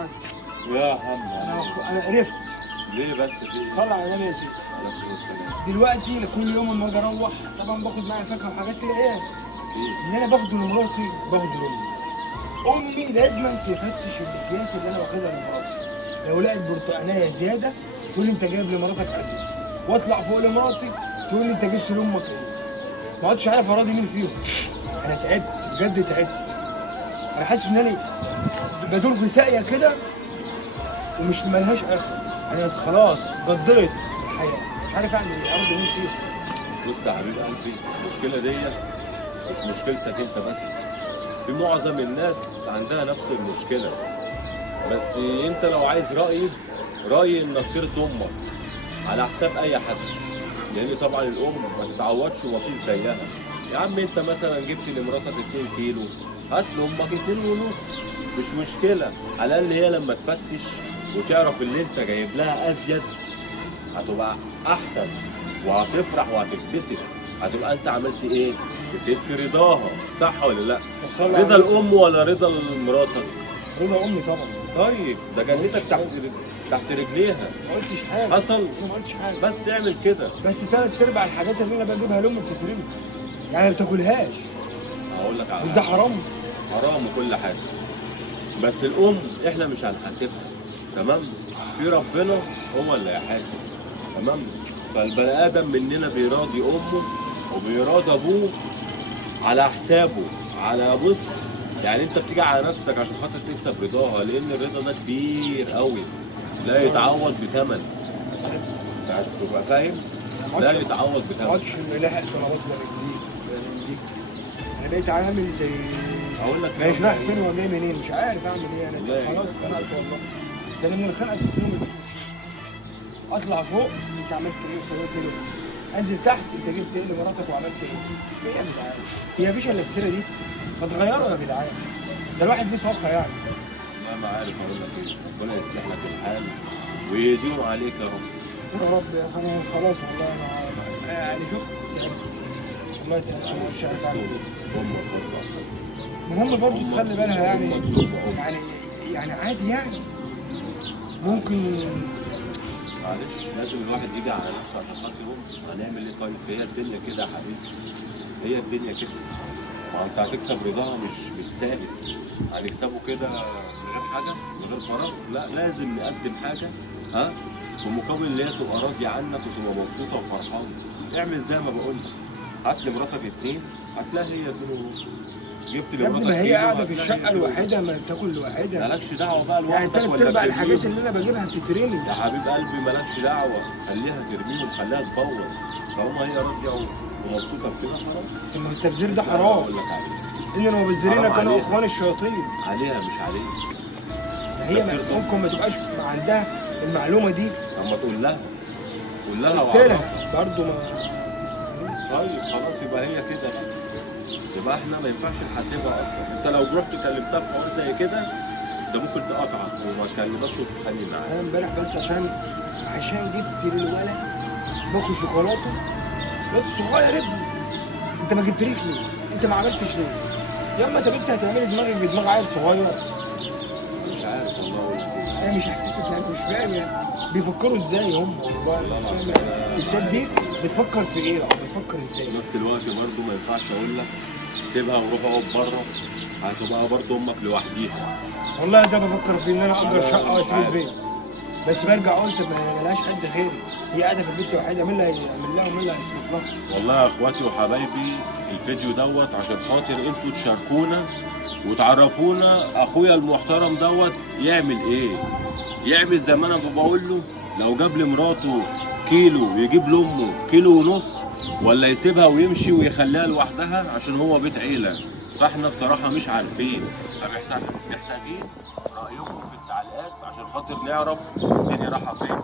حاجه. يا عم انا قرفت. ليه بس في ايه؟ صلى على النبي يا سيدي. عليه السلام. دلوقتي كل يوم لما اجي اروح طبعا باخد معايا فاكهه وحاجات كده ايه اكيد. اللي انا باخده لمراتي باخده لامي. امي لازم تفتش الاكياس اللي انا واخدها لمراتي. لو لقيت برتقانيه زياده تقول لي انت جايب لمراتك اسيد، واطلع فوق لمراتي تقول لي انت جبت لامك ايه. ما عدتش عارف اراضي مين فيهم. انا تعبت بجد تعبت. انا حاسس ان انا بدور في ساقيه كده ومش ملهاش اخر. انا خلاص قضيت الحياه مش عارف اعمل ايه ارض مين فيهم. بص يا حبيب قلبي، المشكله دي مش مشكلتك انت بس، في معظم الناس عندها نفس المشكله. بس انت لو عايز رايي انك ترضي امك على حساب اي حد، لان طبعا الام ما تتعوضش ومفيش زيها. يا عم انت مثلا جبت لمراتك 2 كيلو، هات لامك 2.5، مش مشكله. على الاقل هي لما تفتش وتعرف اللي انت جايب لها ازيد هتبقى احسن، وهتفرح وهتتبسط. هتبقى انت عملت ايه؟ كسبت رضاها، صح ولا لا؟ رضا الام ولا رضا مراتك؟ رضا امي طبعا. طيب ده جنتك تحت رجليها. ما قلتش حاجه. حصل؟ انا ما قلتش حاجه. بس اعمل كده. بس تلات ارباع الحاجات اللي انا بجيبها لامي بتترمي، يعني ما بتاكلهاش. هقول لك على مش ده حرام؟ حرام وكل حاجه، بس الام احنا مش هنحاسبها، تمام؟ في ربنا هو اللي هيحاسب، تمام؟ فالبني ادم مننا بيراضي امه وبيراضي ابوه على حسابه، على بص يعني انت بتيجي على نفسك عشان خاطر تكسب رضاها، لان الرضا ده كبير قوي، لا يتعوض بثمن. عشان تبقى فاهم، لا يتعوض ما بثمن. عادش ملاحق طلبات لا رجليك ولا من دي. انا بقيت عامل زي هقول لك مش رايح فين ولا جاي منين، مش عارف اعمل ايه. انا لا خلاص يا اتخنقت والله. ده انا من الخنقه 6 يوم اطلع فوق انت عملت ايه وسويت ايه، انزل تحت انت جبت ايه لمراتك وعملت ايه. ايه يا جدعان؟ هي مفيش الا السيره دي؟ ما تغيروا يا جدعان. ده الواحد بيتوقع يعني. والله ما عارف اقول لك ايه، ربنا يصلح لك الحال ويديم عليك يا رب. يا رب يا اخي انا خلاص والله انا يعني شوف تعبت. والله تعبت انا مش عارف اعمل ايه. امك برضه أصلاً. المهم برضه تخلي بالها يعني. أمك ثم أمك. يعني عادي يعني ممكن. معلش لازم الواحد يجي على نفسه عشان خاطر امه. هنعمل ايه طيب؟ هي الدنيا كده يا حبيبي، هي الدنيا كده. ما انت هتكسب رضاها مش ثابت، هنكسبه كده من غير حاجه، من غير فراغ. لا لازم نقدم حاجه، ها، في مقابل ان هي تبقى راضيه عنك وتبقى مبسوطه وفرحانه. اعمل زي ما بقول لك، هات لمراتك 2 هتلاقي هي 2.5. جبت يا ابني لمراتك ما هي كيلو قاعده في هتلاقي هي الشقه 2.5. لوحدها ما بتاكل لوحدها. مالكش دعوه بقى يعني لوحدك تلات ولا ارباع الحاجات ترميهم. اللي انا بجيبها بتترمي. يا حبيب قلبي مالكش دعوه، خليها ترميهم، خليها تبوظ. طالما هي راضيه ومبسوطه بكده خلاص. طب ما التبذير ده لا، حرام. اقول لك عليه، ان المبذرين حرام كانوا عليها. اخوان الشياطين. عليها مش عليك. هي ممكن ما تبقاش عندها المعلومه دي. اما تقول لها، قول لها قلت وعرفها. لها برضه ما. طيب خلاص يبقى هي كده بقى. يبقى احنا ما ينفعش نحاسبها اصلا. انت لو رحت كلمتها في حوار زي كده ده ممكن تقطعك وما تكلمكش وتتخانق معاك. انا امبارح بس عشان جبت للولد باكل شوكولاته. الواد الصغير ابني انت ما جبتليش ليه؟ انت ما عملتش ليه؟ يا اما انت بنت هتعملي دماغك بدماغ عيل صغير. مش عارف والله اقول لك ايه. انا مش حسيت يعني مش فاهم يعني بيفكروا ازاي هم والله. لا، لا، مش لا، فاهم لا. الستات دي بتفكر في ايه او بتفكر ازاي. في نفس الوقت برضه ما ينفعش اقول لك سيبها وروح اقعد بره، هتبقى برضه امك لوحديها. والله ده بفكر في ان انا اجر شقه مش واسيب عارف. البيت. بس برجع قلت ما لهاش حد غيري. هي قاعده في البيت لوحدها مين اللي هيعمل لها ومين اللي هيصرف لها. والله يا اخواتي وحبايبي الفيديو دوت عشان خاطر انتوا تشاركونا وتعرفونا اخويا المحترم دوت يعمل ايه. يعمل زي ما انا بقول له، لو جاب لمراته كيلو يجيب لامه 1.5 كيلو، ولا يسيبها ويمشي ويخليها لوحدها عشان هو بيت عيله. فاحنا بصراحه مش عارفين، محتاجين رايكم في التعليقات عشان خاطر نعرف الدنيا رايحه فين.